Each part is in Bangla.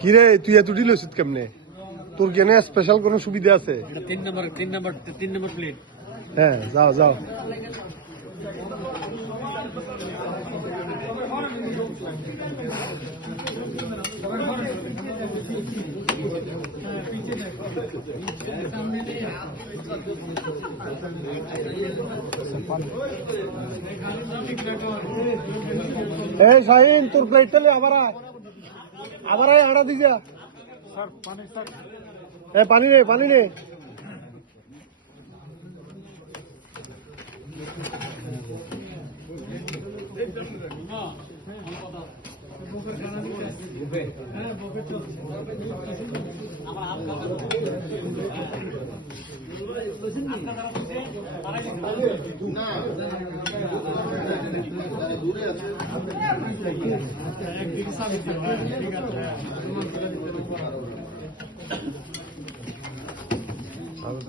কিরে তুই এত ডিল হইছিস কেমনে? তোর কেন স্পেশাল কোনো সুবিধা আছে? 3 নম্বর প্লেট। হ্যাঁ যাও যাও। এই শাহিন তোর প্লেটটা লে আবার আয় আড়া দি যা। এ পানি নে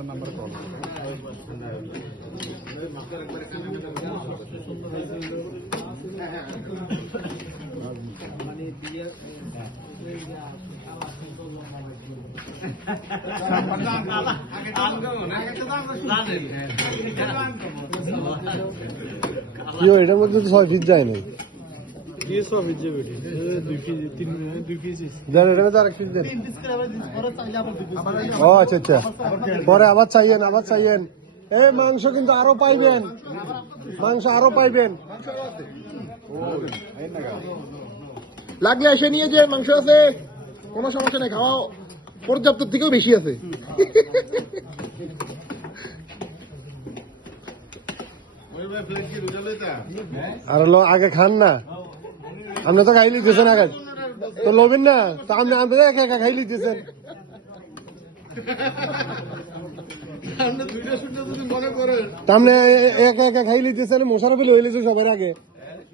নাম্বার কল এটার মধ্যে তো 6 পিস যায় নাই। ও আচ্ছা আচ্ছা পরে আবার চাইয়েন এই মাংস কিন্তু আরো পাইবেন, লাগলে এসে নিয়ে যে মাংস আছে, কোনো সমস্যা নেই, খাওয়া পর্যাপ্ত থেকেও বেশি আছে। আর আগে খান না, আপনি তো খাই লিখতেছেন আগে তো লবেন না, তো আপনি আনতে একা একা খাই লিখতেছেন। আপনি একা একা খাই লিখতেছেন, মোশারফি লই লিছে সবার আগে।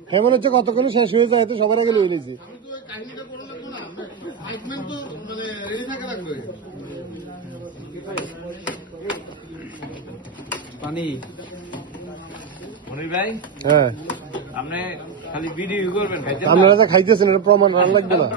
হ্যাঁ মনে হচ্ছে কতক্ষণ শেষ হয়ে যায়, তো সবার আগে লই লিছি। পানি মনির ভাই, হ্যাঁ আপনি খালি ভিডিও করবেন, আপনারা যা খাইতেছেন এটা প্রমাণ আর লাগবে না।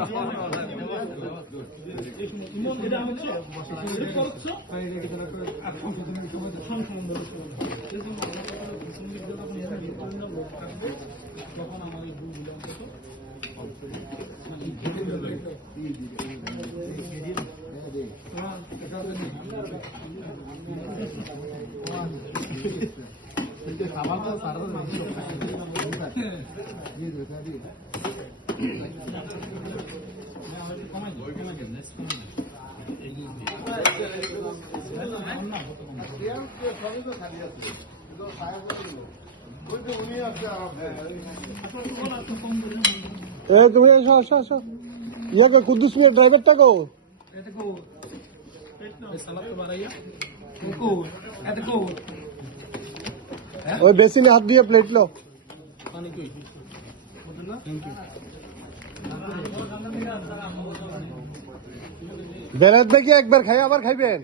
তুমি আসো ইয়ে কুদ্দুস মিয়ার ড্রাইভারটা গো, ওই বেসিনে হাত দিয়ে প্লেট লো। বেড়াত দেখি একবার খাই আবার খাইবেন।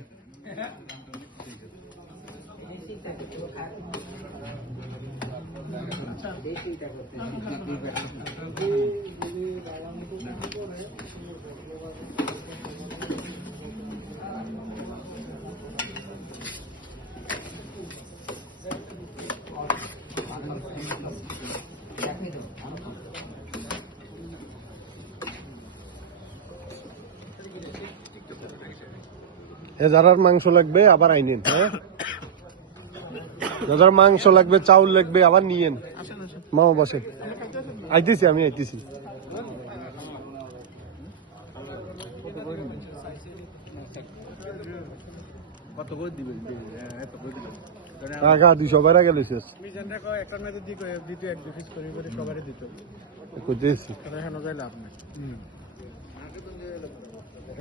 যারার মাংস লাগবে আবার আইনেন, হ্যাঁ যাদের মাংস লাগবে চাউল লাগবে আবার নিয়েন। মামা বসে আইতেছি, আমি আইতেছি। টাকা 200 বাইরে গেল শেষ করতেছি।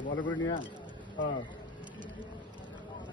ভালো করে নিয়ে